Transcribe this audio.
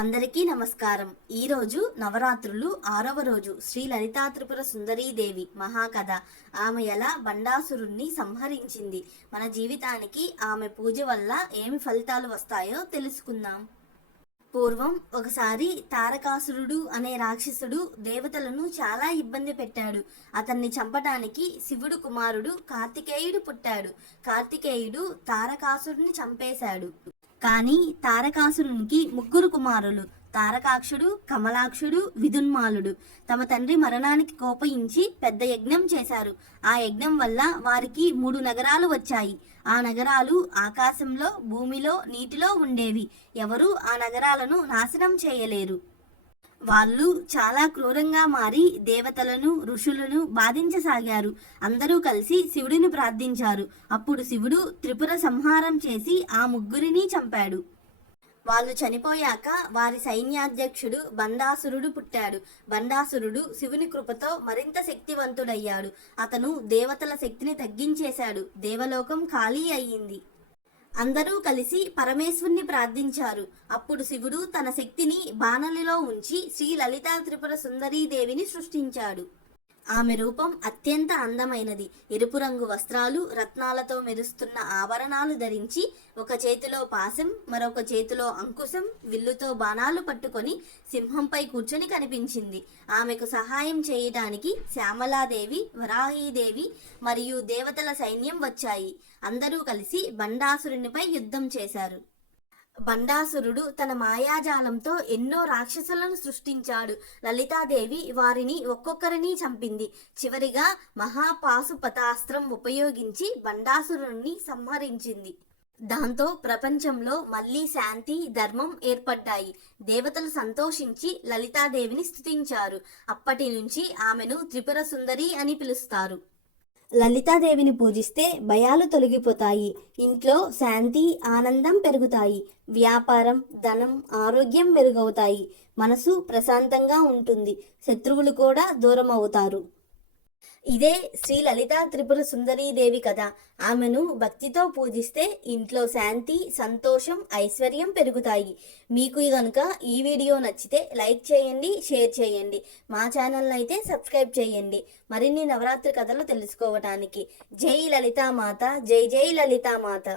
అందరికీ నమస్కారం. ఈరోజు నవరాత్రులు ఆరవ రోజు శ్రీ లలితా త్రిపుర సుందరీదేవి మహాకథ. ఆమె ఎలా బండాసురుణ్ణి సంహరించింది? మన జీవితానికి ఆమె పూజ వల్ల ఏమి ఫలితాలు వస్తాయో తెలుసుకుందాం. పూర్వం ఒకసారి తారకాసురుడు అనే రాక్షసుడు దేవతలను చాలా ఇబ్బంది పెట్టాడు. అతన్ని చంపటానికి శివుడు కుమారుడు కార్తికేయుడు పుట్టాడు. కార్తికేయుడు తారకాసురుని చంపేశాడు. కానీ తారకాసురునికి ముగ్గురు కుమారులు తారకాక్షుడు కమలాక్షుడు విదున్మాలుడు. తమ తండ్రి మరణానికి కోపయించి పెద్ద యజ్ఞం చేశారు. ఆ యజ్ఞం వల్ల వారికి మూడు నగరాలు వచ్చాయి. ఆ నగరాలు ఆకాశంలో భూమిలో నీటిలో ఉండేవి. ఎవరూ ఆ నగరాలను నాశనం చేయలేరు. వాళ్ళు చాలా క్రూరంగా మారి దేవతలను ఋషులను బాధించసాగారు. అందరూ కలిసి శివుడిని ప్రార్థించారు. అప్పుడు శివుడు త్రిపుర సంహారం చేసి ఆ ముగ్గురిని చంపాడు. వాళ్ళు చనిపోయాక వారి సైన్యాధ్యక్షుడు బండాసురుడు పుట్టాడు. బండాసురుడు శివుని కృపతో మరింత శక్తివంతుడయ్యాడు. అతను దేవతల శక్తిని తగ్గించేశాడు. దేవలోకం ఖాళీ అయ్యింది. అందరూ కలిసి పరమేశ్వరుని ప్రార్థించారు. అప్పుడు శివుడు తన శక్తిని బాణలిలో ఉంచి శ్రీ లలితా త్రిపుర సుందరీదేవిని సృష్టించాడు. ఆమె రూపం అత్యంత అందమైనది. ఎరుపు రంగు వస్త్రాలు రత్నాలతో మెరుస్తున్న ఆభరణాలు ధరించి ఒక చేతిలో పాశం మరొక చేతిలో అంకుశం విల్లుతో బాణాలు పట్టుకొని సింహంపై కూర్చొని కనిపించింది. ఆమెకు సహాయం చేయడానికి శ్యామలాదేవి వరాహీదేవి మరియు దేవతల సైన్యం వచ్చాయి. అందరూ కలిసి బండాసురునిపై యుద్ధం చేశారు. బండాసురుడు తన మాయాజాలంతో ఎన్నో రాక్షసులను సృష్టించాడు. లలితాదేవి వారిని ఒక్కొక్కరిని చంపింది. చివరిగా మహాపాశుపతాస్త్రం ఉపయోగించి బండాసురుణ్ణి సంహరించింది. దాంతో ప్రపంచంలో మళ్ళీ శాంతి ధర్మం ఏర్పడ్డాయి. దేవతలు సంతోషించి లలితాదేవిని స్థుతించారు అప్పటి నుంచి ఆమెను త్రిపుర సుందరి అని పిలుస్తారు. లలితాదేవిని పూజిస్తే భయాలు తొలగిపోతాయి. ఇంట్లో శాంతి ఆనందం పెరుగుతాయి. వ్యాపారం ధనం ఆరోగ్యం మెరుగవుతాయి. మనసు ప్రశాంతంగా ఉంటుంది. శత్రువులు కూడా దూరం అవుతారు ఇదే శ్రీ లలితా త్రిపుర సుందరీదేవి కథ. ఆమెను భక్తితో పూజిస్తే ఇంట్లో శాంతి సంతోషం ఐశ్వర్యం పెరుగుతాయి. మీకు కనుక ఈ వీడియో నచ్చితే లైక్ చేయండి షేర్ చేయండి. మా ఛానల్ని అయితే సబ్స్క్రైబ్ చేయండి. మరిన్ని నవరాత్రి కథలు తెలుసుకోవటానికి. జై లలితామాత జై జై లలితామాత.